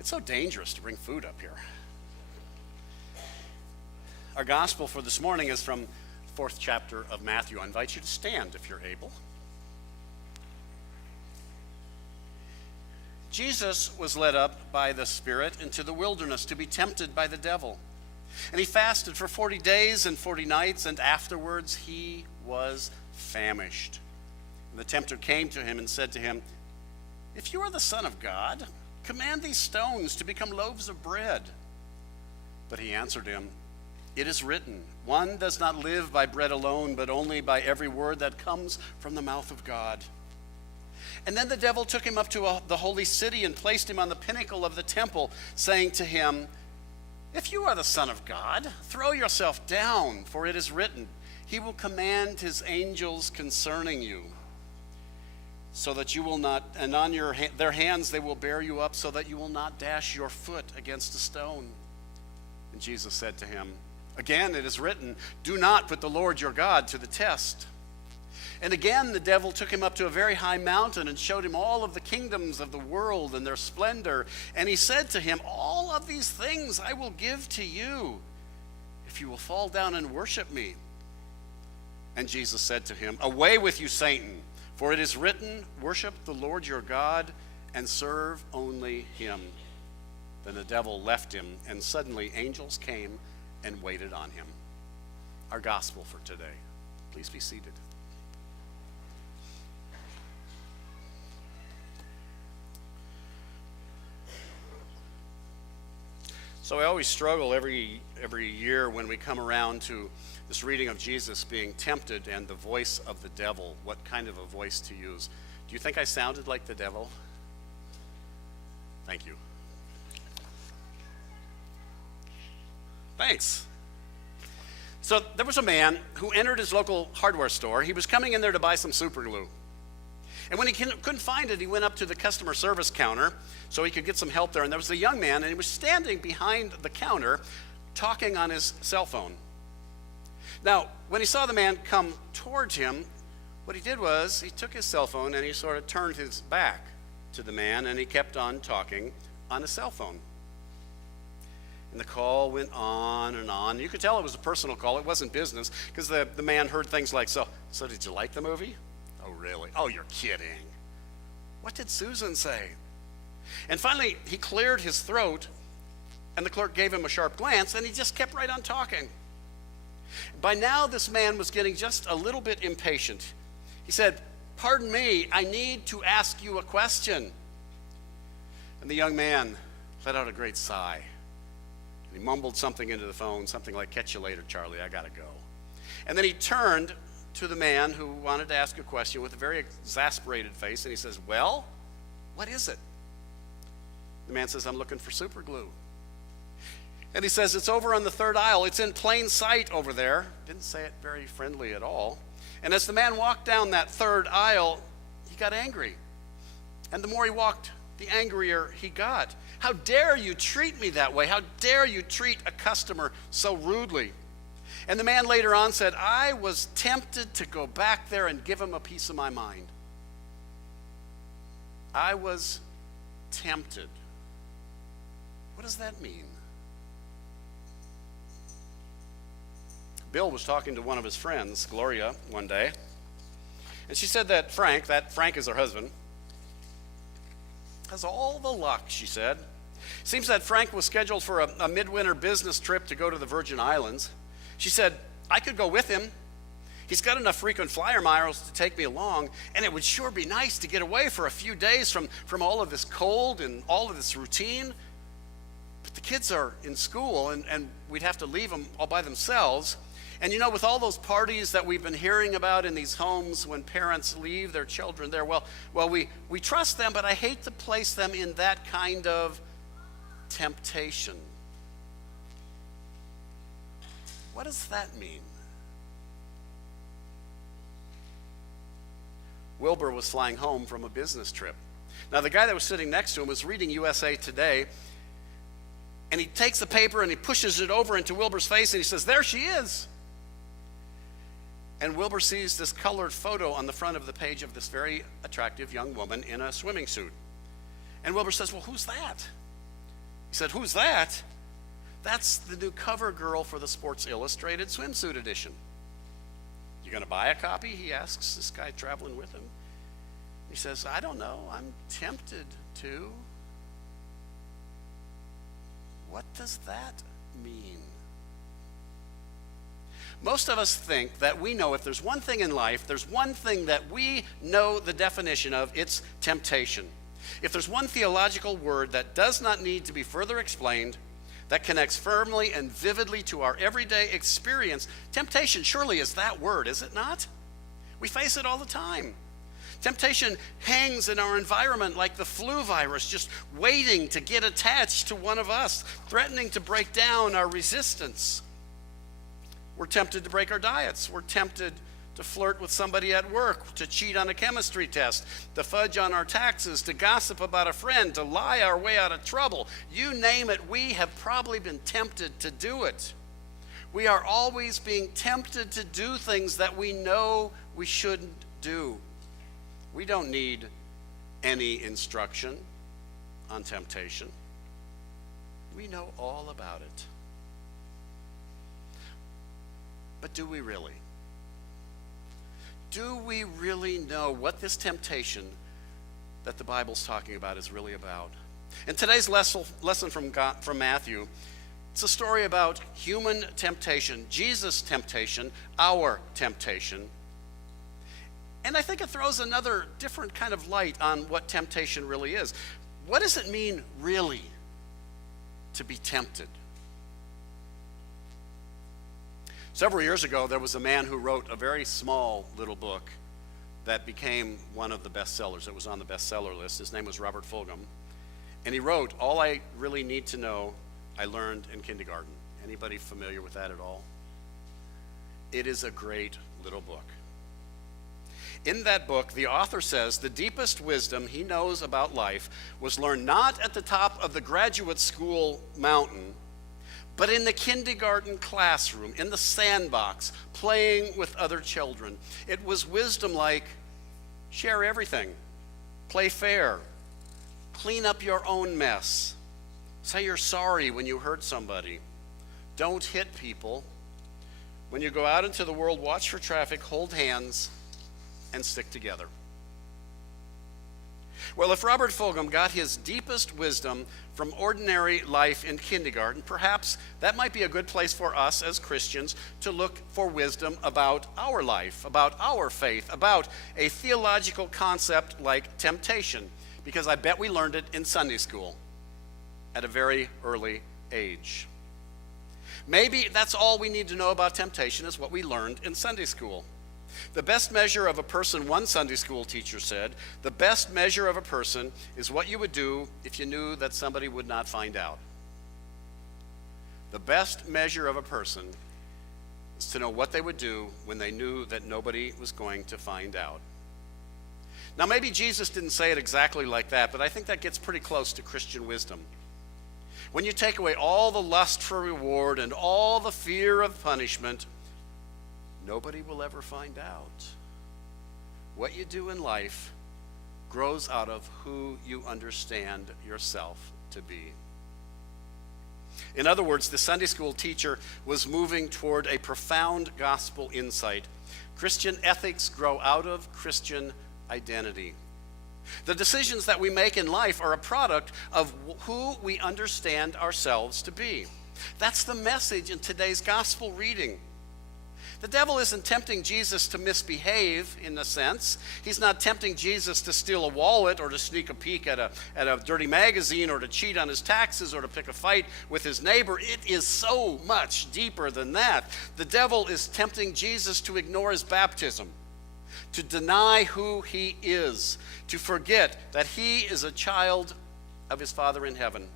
It's so dangerous to bring food up here. Our gospel for this morning is from the 4th chapter of Matthew. I invite you to stand if you're able. Jesus was led up by the Spirit into the wilderness to be tempted by the devil. And he fasted for 40 days and 40 nights, and afterwards he was famished. And the tempter came to him and said to him, "If you are the Son of God, command these stones to become loaves of bread." But he answered him, "It is written, one does not live by bread alone, but only by every word that comes from the mouth of God." And then the devil took him up to the holy city and placed him on the pinnacle of the temple, saying to him, "If you are the Son of God, throw yourself down, for it is written, he will command his angels concerning you, so that you will not, and on their hands they will bear you up, so that you will not dash your foot against a stone." And Jesus said to him, "Again it is written, do not put the Lord your God to the test." And again the devil took him up to a very high mountain and showed him all of the kingdoms of the world and their splendor. And he said to him, "All of these things I will give to you, if you will fall down and worship me." And Jesus said to him, "Away with you, Satan, for it is written, worship the Lord your God and serve only him." Then the devil left him, and suddenly angels came and waited on him. Our gospel for today. Please be seated. So I always struggle every year when we come around to this reading of Jesus being tempted and the voice of the devil, what kind of a voice to use. Do you think I sounded like the devil? Thank you. Thanks. So there was a man who entered his local hardware store. He was coming in there to buy some super glue. And when he couldn't find it, he went up to the customer service counter so he could get some help there. And there was a young man, and he was standing behind the counter talking on his cell phone. Now, when he saw the man come towards him, what he did was he took his cell phone and he sort of turned his back to the man, and he kept on talking on his cell phone. And the call went on and on. You could tell it was a personal call. It wasn't business, because the man heard things like, so did you like the movie? Oh, really? Oh, you're kidding. What did Susan say? And finally, he cleared his throat, and the clerk gave him a sharp glance, and he just kept right on talking. By now, this man was getting just a little bit impatient. He said, "Pardon me, I need to ask you a question." And the young man let out a great sigh. And he mumbled something into the phone, something like, "Catch you later, Charlie, I gotta go." And then he turned to the man who wanted to ask a question with a very exasperated face, and he says, "Well, what is it?" The man says, "I'm looking for super glue." And he says, "It's over on the third aisle. It's in plain sight over there." Didn't say it very friendly at all. And as the man walked down that third aisle, he got angry. And the more he walked, the angrier he got. "How dare you treat me that way? How dare you treat a customer so rudely?" And the man later on said, "I was tempted to go back there and give him a piece of my mind." I was tempted. What does that mean? Bill was talking to one of his friends, Gloria, one day. And she said that Frank is her husband, has all the luck, she said. Seems that Frank was scheduled for a midwinter business trip to go to the Virgin Islands. She said, "I could go with him. He's got enough frequent flyer miles to take me along, and it would sure be nice to get away for a few days from all of this cold and all of this routine. But the kids are in school, and we'd have to leave them all by themselves. And with all those parties that we've been hearing about in these homes when parents leave their children there, well, we trust them, but I hate to place them in that kind of temptation." What does that mean? Wilbur was flying home from a business trip. Now, the guy that was sitting next to him was reading USA Today, and he takes the paper and he pushes it over into Wilbur's face, and he says, "There she is." And Wilbur sees this colored photo on the front of the page of this very attractive young woman in a swimming suit. And Wilbur says, "Well, who's that?" He said, "Who's that?" "That's the new cover girl for the Sports Illustrated swimsuit edition." "You going to buy a copy?" he asks this guy traveling with him. He says, "I don't know. I'm tempted to." What does that mean? Most of us think that we know if there's one thing in life, there's one thing that we know the definition of, it's temptation. If there's one theological word that does not need to be further explained, that connects firmly and vividly to our everyday experience, temptation surely is that word, is it not? We face it all the time. Temptation hangs in our environment like the flu virus, just waiting to get attached to one of us, threatening to break down our resistance. We're tempted to break our diets. We're tempted to flirt with somebody at work, to cheat on a chemistry test, to fudge on our taxes, to gossip about a friend, to lie our way out of trouble. You name it, we have probably been tempted to do it. We are always being tempted to do things that we know we shouldn't do. We don't need any instruction on temptation. We know all about it. But do we really? Do we really know what this temptation that the Bible's talking about is really about? In today's lesson from Matthew, it's a story about human temptation, Jesus' temptation, our temptation. And I think it throws another different kind of light on what temptation really is. What does it mean, really, to be tempted? Several years ago, there was a man who wrote a very small little book that became one of the bestsellers. It was on the bestseller list. His name was Robert Fulghum. And he wrote, "All I Really Need to Know, I Learned in Kindergarten." Anybody familiar with that at all? It is a great little book. In that book, the author says the deepest wisdom he knows about life was learned not at the top of the graduate school mountain, but in the kindergarten classroom, in the sandbox, playing with other children. It was wisdom like share everything, play fair, clean up your own mess, say you're sorry when you hurt somebody, don't hit people. When you go out into the world, watch for traffic, hold hands, and stick together. Well, if Robert Fulghum got his deepest wisdom from ordinary life in kindergarten, perhaps that might be a good place for us as Christians to look for wisdom about our life, about our faith, about a theological concept like temptation, because I bet we learned it in Sunday school at a very early age. Maybe that's all we need to know about temptation is what we learned in Sunday school. The best measure of a person, one Sunday school teacher said, the best measure of a person is what you would do if you knew that somebody would not find out. The best measure of a person is to know what they would do when they knew that nobody was going to find out. Now, maybe Jesus didn't say it exactly like that, but I think that gets pretty close to Christian wisdom. When you take away all the lust for reward and all the fear of punishment, nobody will ever find out. What you do in life grows out of who you understand yourself to be. In other words, the Sunday school teacher was moving toward a profound gospel insight. Christian ethics grow out of Christian identity. The decisions that we make in life are a product of who we understand ourselves to be. That's the message in today's gospel reading. The devil isn't tempting Jesus to misbehave, in a sense. He's not tempting Jesus to steal a wallet or to sneak a peek at a dirty magazine or to cheat on his taxes or to pick a fight with his neighbor. It is so much deeper than that. The devil is tempting Jesus to ignore his baptism, to deny who he is, to forget that he is a child of his Father in heaven.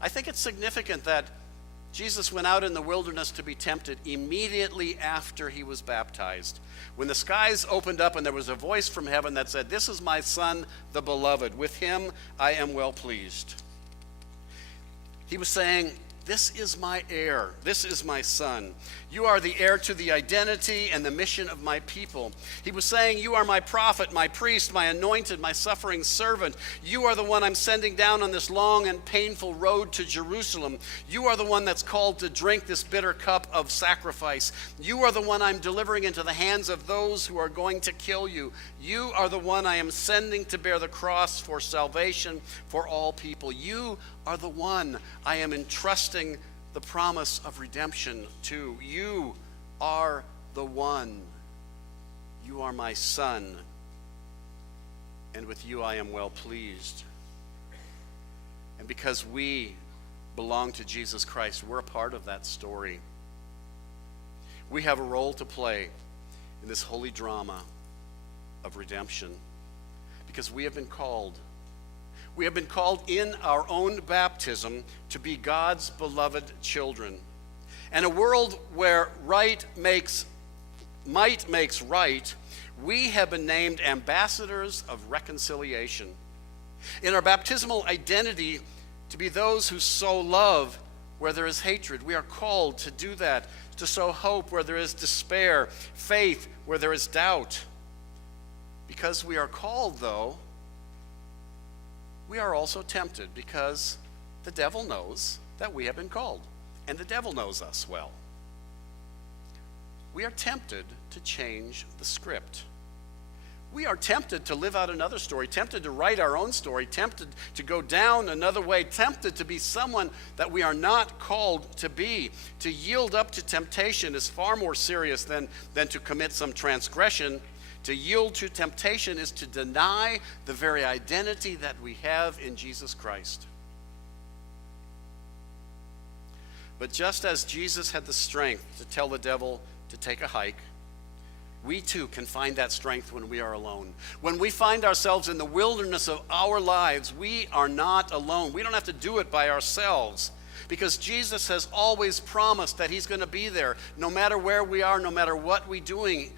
I think it's significant that Jesus went out in the wilderness to be tempted immediately after he was baptized. When the skies opened up and there was a voice from heaven that said, "This is my Son, the beloved. With him I am well pleased." He was saying, This is my heir. This is my son. You are the heir to the identity and the mission of my people. He was saying, you are my prophet, my priest, my anointed, my suffering servant. You are the one I'm sending down on this long and painful road to Jerusalem. You are the one that's called to drink this bitter cup of sacrifice. You are the one I'm delivering into the hands of those who are going to kill you. You are the one I am sending to bear the cross for salvation for all people. You are the one I am entrusting the promise of redemption to. You are the one. You are my son, and with you I am well pleased. And because we belong to Jesus Christ, we're a part of that story. We have a role to play in this holy drama of redemption because we have been called. We have been called in our own baptism to be God's beloved children. And a world where might makes right, we have been named ambassadors of reconciliation. In our baptismal identity, to be those who sow love where there is hatred. We are called to do that, to sow hope where there is despair, faith where there is doubt. Because we are called, though, we are also tempted because the devil knows that we have been called, and the devil knows us well. We are tempted to change the script. We are tempted to live out another story, tempted to write our own story, tempted to go down another way, tempted to be someone that we are not called to be. To yield up to temptation is far more serious than to commit some transgression. To yield to temptation is to deny the very identity that we have in Jesus Christ. But just as Jesus had the strength to tell the devil to take a hike, we too can find that strength when we are alone. When we find ourselves in the wilderness of our lives, we are not alone. We don't have to do it by ourselves because Jesus has always promised that he's going to be there. No matter where we are, no matter what we're doing,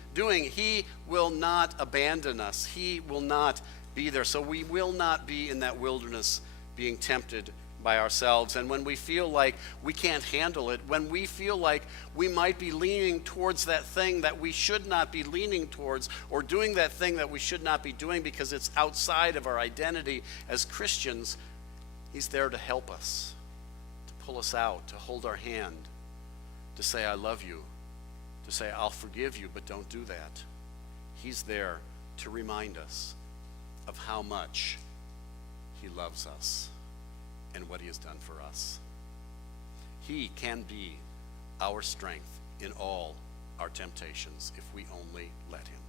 he will not abandon us. He will not be there. So we will not be in that wilderness being tempted by ourselves. And when we feel like we can't handle it, when we feel like we might be leaning towards that thing that we should not be leaning towards, or doing that thing that we should not be doing because it's outside of our identity as Christians, he's there to help us, to pull us out, to hold our hand, to say, I love you, to say, I'll forgive you, but don't do that. He's there to remind us of how much he loves us and what he has done for us. He can be our strength in all our temptations if we only let him.